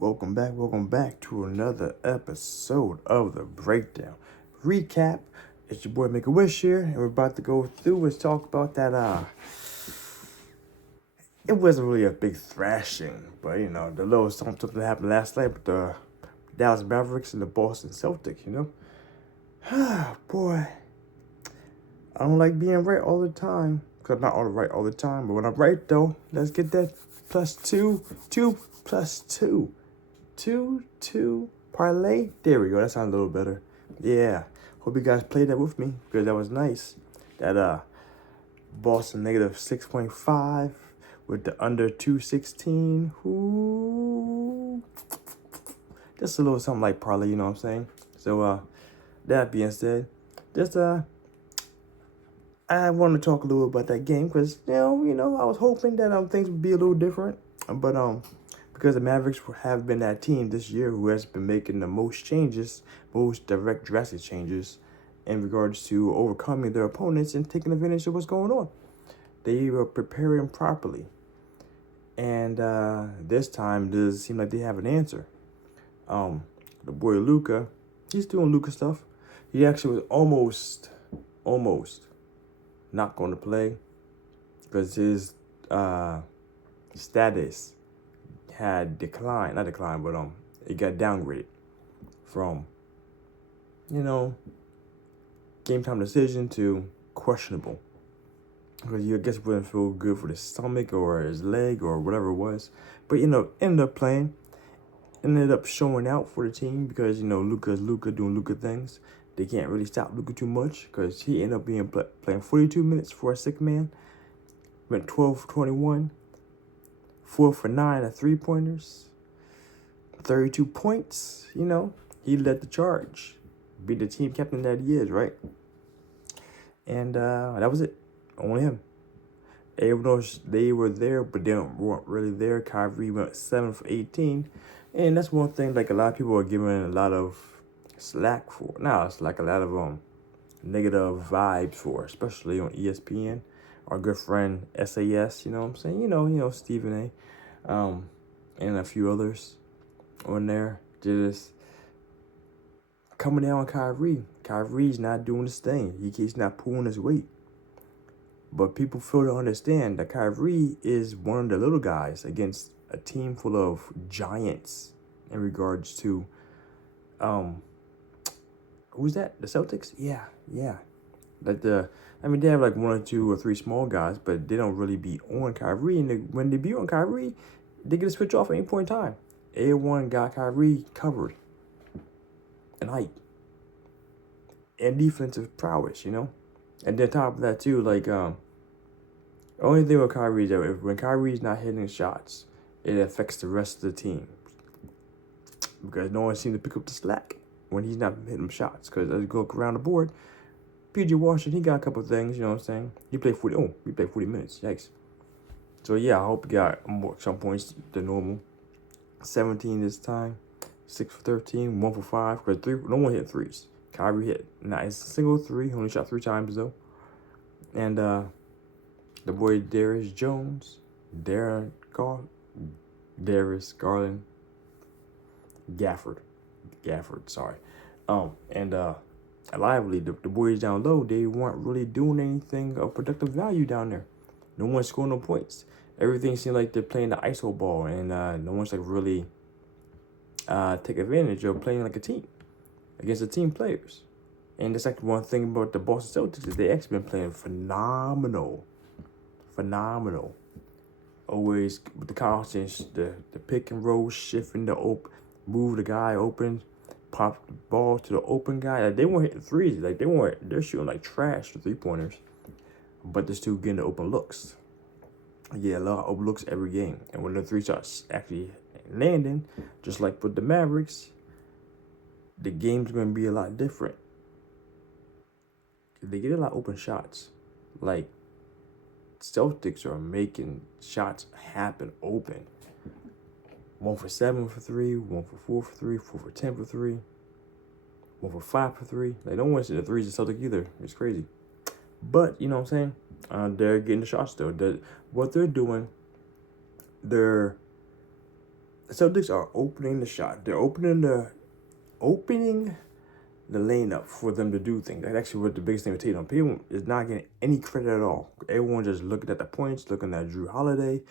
Welcome back to another episode of the Breakdown Recap. It's your boy Make a Wish here, and we're about to go through and talk about that. It wasn't really a big thrashing, but the little something that happened last night with the Dallas Mavericks and the Boston Celtics. Boy, I don't like being right all the time, cause I'm not all right all the time. But when I'm right though, let's get that plus two plus two. 2-2 parlay. There we go. That sounds a little better. Yeah. Hope you guys played that with me because that was nice. That Boston negative 6.5 with the under 216. Ooh. Just a little something like parlay, you know what I'm saying? So that being said, just I want to talk a little about that game because I was hoping that things would be a little different, but because the Mavericks have been that team this year who has been making the most changes, most direct, drastic changes in regards to overcoming their opponents and taking advantage of what's going on. They were preparing properly. And this time, it does seem like they have an answer. The boy Luka, he's doing Luka stuff. He actually was almost not going to play because his status had not declined, but it got downgraded from, game time decision to questionable. Because I guess it wouldn't feel good for the stomach or his leg or whatever it was. But, ended up playing. Ended up showing out for the team because, Luka's Luka doing Luka things. They can't really stop Luka too much because he ended up playing 42 minutes for a sick man. Went 12 for 21. 4 for 9 at 3-pointers. 32 points, He led the charge. Be the team captain that he is, right? And that was it. Only him. Even though they were there, but they weren't really there. Kyrie went 7 for 18. And that's one thing, like, a lot of people are giving a lot of slack for. Now, it's like a lot of negative vibes for, especially on ESPN. Our good friend SAS, you know what I'm saying? Stephen A. And a few others on there. Just coming down on Kyrie. Kyrie's not doing his thing. He's not pulling his weight. But people fail to understand that Kyrie is one of the little guys against a team full of giants in regards to, who's that? The Celtics? Yeah. Like they have like 1 or 2 or 3 small guys, but they don't really be on Kyrie. And when they be on Kyrie, they get to switch off at any point in time. Everyone got Kyrie covered. And height. And defensive prowess, And then on top of that too, like, the only thing with Kyrie is that when Kyrie's not hitting shots, it affects the rest of the team. Because no one seems to pick up the slack when he's not hitting shots. Because as you go around the board, PG Washington, he got a couple of things, you know what I'm saying? He played 40 minutes, yikes. So yeah, I hope he got some points than normal. 17 this time, 6 for 13, 1 for 5. Because no one hit threes. Kyrie hit not a single 3. He only shot 3 times though. And the boy Darius Garland, Gafford, sorry. And Lively, the boys down low, they weren't really doing anything of productive value down there. No one's scoring no points. Everything seemed like they're playing the ISO ball, and no one's like really take advantage of playing like a team against the team players. And that's like one thing about the Boston Celtics is they actually been playing phenomenal. Always with the constants, the pick and roll, shifting move the guy open, pop the ball to the open guy. Like, they weren't hitting threes. Like they're shooting like trash, the 3-pointers, but they're still getting the open looks. Yeah, a lot of open looks every game. And when the 3 shots actually landing, just like with the Mavericks, the game's gonna be a lot different. They get a lot of open shots. Like, Celtics are making shots happen open. 1 for 7 for 3, 1 for 4 for 3, 4 for 10 for 3, 1 for 5 for 3. Like, no one's in the threes in Celtic either. It's crazy. But, you know what I'm saying? They're getting the shots, though. What they're doing, they're the Celtics are opening the shot. They're opening the lane up for them to do things. That's actually what the biggest thing with Tatum. Tatum is not getting any credit at all. Everyone just looking at the points, looking at Drew Holiday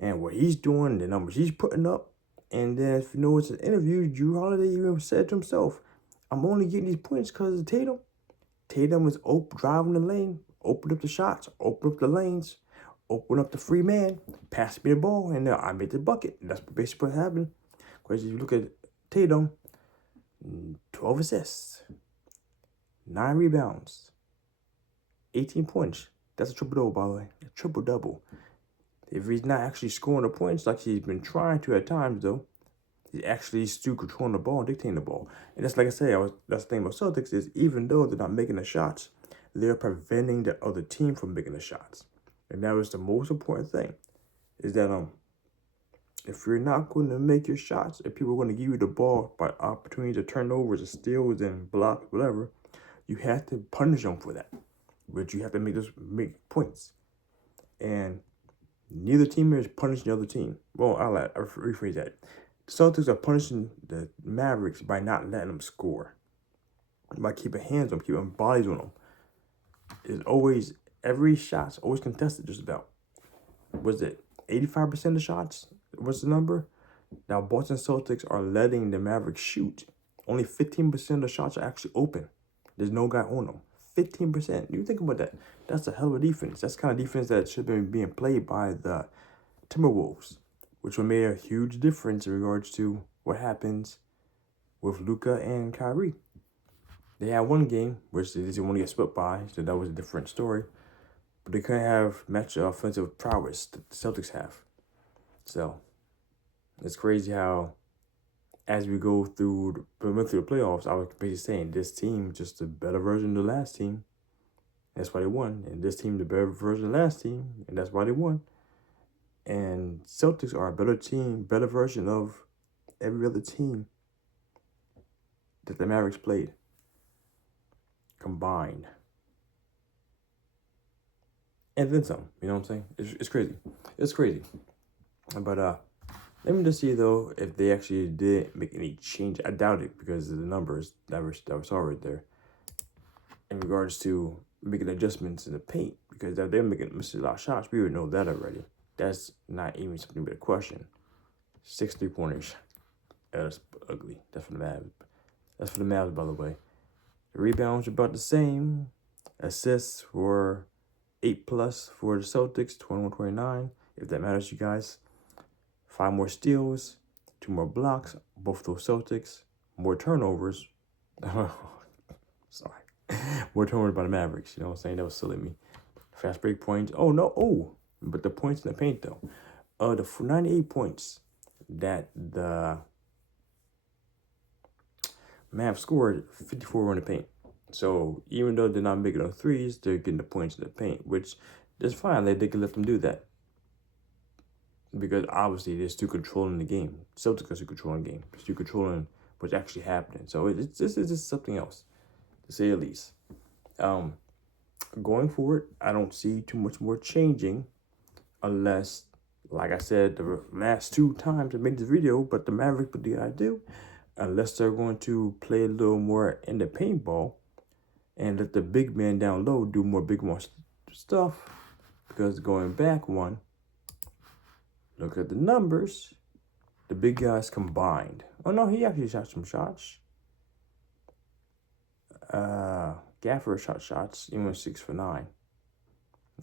and what he's doing, the numbers he's putting up. And then if you know it's an interview, Drew Holiday even said to himself, I'm only getting these points because of Tatum. Tatum was driving the lane, open up the shots, open up the lanes, open up the free man, pass me the ball, and I made the bucket. That's basically what happened. Because if you look at Tatum, 12 assists, 9 rebounds, 18 points. That's a triple-double, by the way. A triple-double. If he's not actually scoring the points like he's been trying to at times, though, he's actually still controlling the ball and dictating the ball. And that's like I said, that's the thing about Celtics is even though they're not making the shots, they're preventing the other team from making the shots. And that was the most important thing, is that if you're not going to make your shots, if people are going to give you the ball by opportunities of turnovers, or steals, and blocks, whatever, you have to punish them for that. But you have to make points. And neither team is punishing the other team. Well, I'll rephrase that. The Celtics are punishing the Mavericks by not letting them score, by keeping hands on them, keeping bodies on them. It's always, every shot's always contested just about. Was it 85% of the shots? What's the number? Now, Boston Celtics are letting the Mavericks shoot. Only 15% of the shots are actually open. There's no guy on them. 15%. You think about that. That's a hell of a defense. That's the kind of defense that should have been being played by the Timberwolves, which would made a huge difference in regards to what happens with Luka and Kyrie. They had one game, which they didn't want to get split by, so that was a different story. But they couldn't have match offensive prowess that the Celtics have. So, it's crazy how, as we go through the playoffs, I was basically saying this team is just a better version of the last team. That's why they won. And this team is a better version of the last team, and that's why they won. And Celtics are a better team, better version of every other team that the Mavericks played combined. And then some, you know what I'm saying? It's crazy. It's crazy. But let me just see, though, if they actually did make any change. I doubt it because of the numbers that we saw right there in regards to making adjustments in the paint. Because if they're missing a lot of shots, we would know that already. That's not even something but a question. 6 3-pointers. That's ugly. That's for the Mavs. That's for the Mavs, by the way. The rebounds are about the same. Assists were 8+ for the Celtics, 21-29. If that matters to you guys. 5 more steals, 2 more blocks, both those Celtics. More turnovers. Sorry. More turnovers by the Mavericks. You know what I'm saying? That was silly of me. Fast break points. Oh, no. Oh. But the points in the paint, though. The 98 points that the Mavs scored, 54 were in the paint. So even though they're not making no threes, they're getting the points in the paint, which is fine. They can let them do that. Because obviously they're still controlling the game. Celtics are still controlling the game. They're still controlling what's actually happening. So this is just something else, to say the least. Going forward, I don't see too much more changing unless, like I said, the last 2 times I made this video, but the Mavericks, what did I do? Unless they're going to play a little more in the paintball and let the big man down low do more stuff. Because going back one, look at the numbers. The big guys combined. Oh, no, he actually shot some shots. Gaffer shot shots. He went 6 for 9.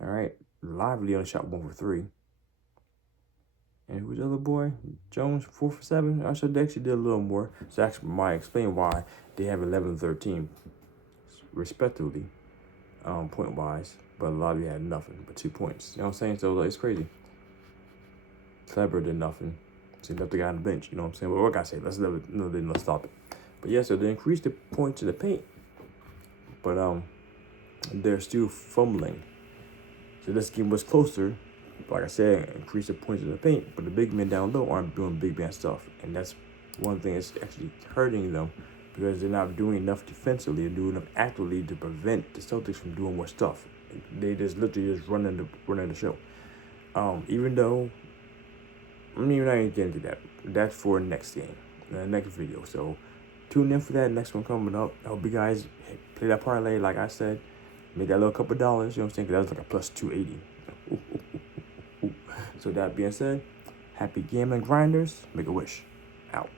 All right. Lively only shot 1 for 3. And who's the other boy? Jones, 4 for 7. So they actually did a little more. So actually might explain why they have 11 and 13, respectively, point-wise. But a lot of you had nothing but 2 points. You know what I'm saying? So like, it's crazy. Kleber did nothing. So he left the guy on the bench. You know what I'm saying? Well, what can I say? Let's stop it. But yeah, so they increased the points in the paint. But they're still fumbling. So this game was closer. Like I said, increase the points in the paint, but the big men down low aren't doing big man stuff. And that's one thing that's actually hurting them because they're not doing enough defensively and doing enough actively to prevent the Celtics from doing more stuff. They just literally just running the show. Even though, I mean, we're not even getting into that. that's for next game, next video. So tune in for that next one coming up. I hope you guys play that parlay like I said. Make that little couple dollars, you know what I'm saying? 'Cause that was like a plus 280. So that being said, happy gambling grinders. Make a wish. Out.